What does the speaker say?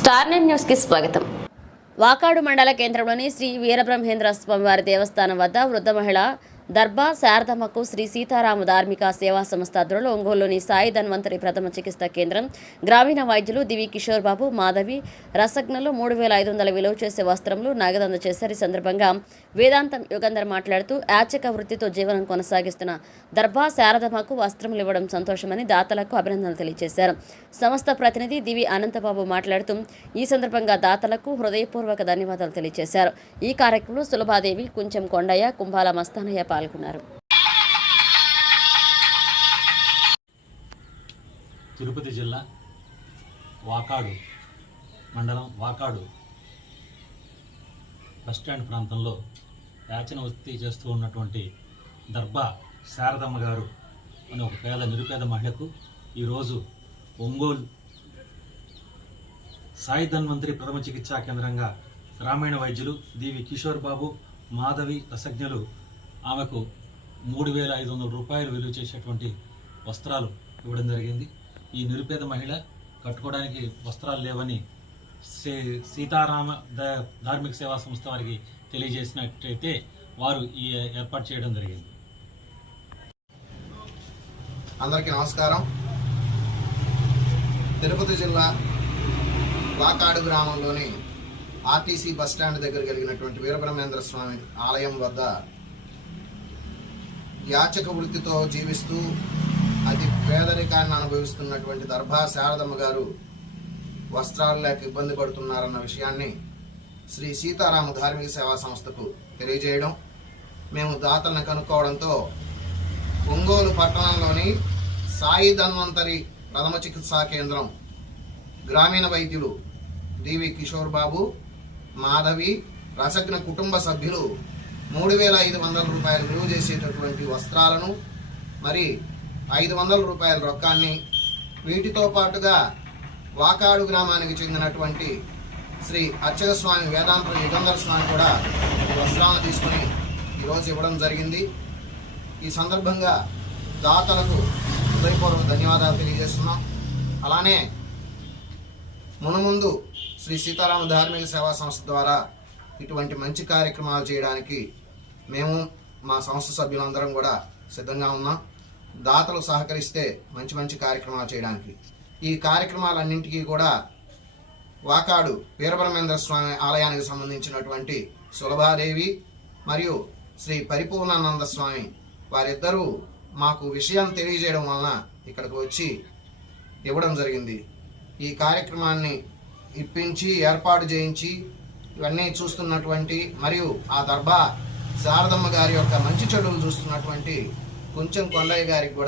Star nine news కి స్వాగతం. వాకాడు మండల కేంద్రంలోని శ్రీ వీరబ్రహ్మేంద్ర స్వామివారి దేవస్థానం వద్ద వృద్ధ మహిళ దర్బా శారదమ్మకు శ్రీ సీతారామ ధార్మిక సేవా సంస్థ ఆధ్వర్యంలో ఒంగోలులోని సాయి ధన్వంతరి ప్రథమ చికిత్సా కేంద్రం గ్రామీణ వైద్యులు దివి కిషోర్ బాబు మాధవి రసజ్ఞలు 3500 విలువ చేసే వస్త్రములు నగదు అందజేశారు. ఈ సందర్భంగా వేదాంతం యుగంధర్ మాట్లాడుతూ యాచక వృత్తితో జీవనం కొనసాగిస్తున్న దర్బా శారదమ్మకు వస్త్రములు ఇవ్వడం సంతోషమని దాతలకు అభినందనలు తెలియజేశారు. సంస్థ ప్రతినిధి దివి అనంతబాబు మాట్లాడుతూ ఈ సందర్భంగా దాతలకు హృదయపూర్వక ధన్యవాదాలు తెలియజేశారు. ఈ కార్యక్రమంలో సులభాదేవి, కుంచెం కొండయ్య, కుంభాల మస్తానయ్య పాల్గొన్నారు. తిరుపతి జిల్లా వాకాడు మండలం వాకాడు బస్టాండ్ ప్రాంతంలో యాచన వృత్తి చేస్తూ ఉన్నటువంటి దర్బా శారదమ్మ గారు అనే ఒక నిరుపేద మహిళకు ఈరోజు ఒంగోలు సాయి ధన్వంతరి ప్రథమ చికిత్సా కేంద్రంగా గ్రామీణ వైద్యులు దివి కిషోర్ బాబు మాధవి రసజ్ఞలు ఆమెకు 3500 రూపాయలు విలువ చేసేటువంటి వస్త్రాలు ఇవ్వడం జరిగింది. ఈ నిరుపేద మహిళ కట్టుకోవడానికి వస్త్రాలు లేవని సీతారామ ధార్మిక సేవా సంస్థ వారికి తెలియజేసినట్టయితే వారు ఈ ఏర్పాటు చేయడం జరిగింది. అందరికీ నమస్కారం. తిరుపతి జిల్లా వాకాడు గ్రామంలోని ఆర్టీసీ బస్టాండ్ దగ్గర కలిగినటువంటి వీరబ్రహ్మేంద్ర స్వామి ఆలయం వద్ద యాచక వృత్తితో జీవిస్తూ అతి పేదరికాన్ని అనుభవిస్తున్నటువంటి దర్బా శారదమ్మ గారు వస్త్రాలు లేక ఇబ్బంది పడుతున్నారన్న విషయాన్ని శ్రీ సీతారామ ధార్మిక సేవా సంస్థకు తెలియజేయడం, మేము దాతలను కనుక్కోవడంతో ఒంగోలు పట్టణంలోని సాయి ధన్వంతరి ప్రథమ చికిత్సా కేంద్రం గ్రామీణ వైద్యులు దివి కిషోర్ బాబు మాధవి రసజ్ఞ కుటుంబ సభ్యులు 3500 రూపాయలు విలువ చేసేటటువంటి వస్త్రాలను మరి 500 రూపాయల రొక్కాన్ని, వీటితో పాటుగా వాకాడు గ్రామానికి చెందినటువంటి శ్రీ అర్చక స్వామి వేదాంత యుగంధర్ స్వామి కూడా వస్త్రాలను తీసుకుని ఈరోజు ఇవ్వడం జరిగింది. ఈ సందర్భంగా దాతలకు హృదయపూర్వక ధన్యవాదాలు తెలియజేస్తున్నాం. అలానే మునుముందు శ్రీ సీతారామ ధార్మిక సేవా సంస్థ ద్వారా ఇటువంటి మంచి కార్యక్రమాలు చేయడానికి మేము మా సంస్థ సభ్యులందరం కూడా సిద్ధంగా ఉన్నాం. దాతలు సహకరిస్తే మంచి మంచి కార్యక్రమాలు చేయడానికి ఈ కార్యక్రమాలన్నింటికీ కూడా వాకాడు వీరబ్రహ్మేంద్ర స్వామి ఆలయానికి సంబంధించినటువంటి సులభాదేవి మరియు శ్రీ పరిపూర్ణానంద స్వామి వారిద్దరూ మాకు విషయం తెలియజేయడం వలన ఇక్కడికి వచ్చి ఇవ్వడం జరిగింది. ఈ కార్యక్రమాన్ని ఇప్పించి ఏర్పాటు చేయించి ఇవన్నీ చూస్తున్నటువంటి మరియు ఆ దర్బా శారదమ్మ గారి యొక్క మంచి చెడులు చూస్తున్నటువంటి కుంచెం కొండయ్య గారికి కూడా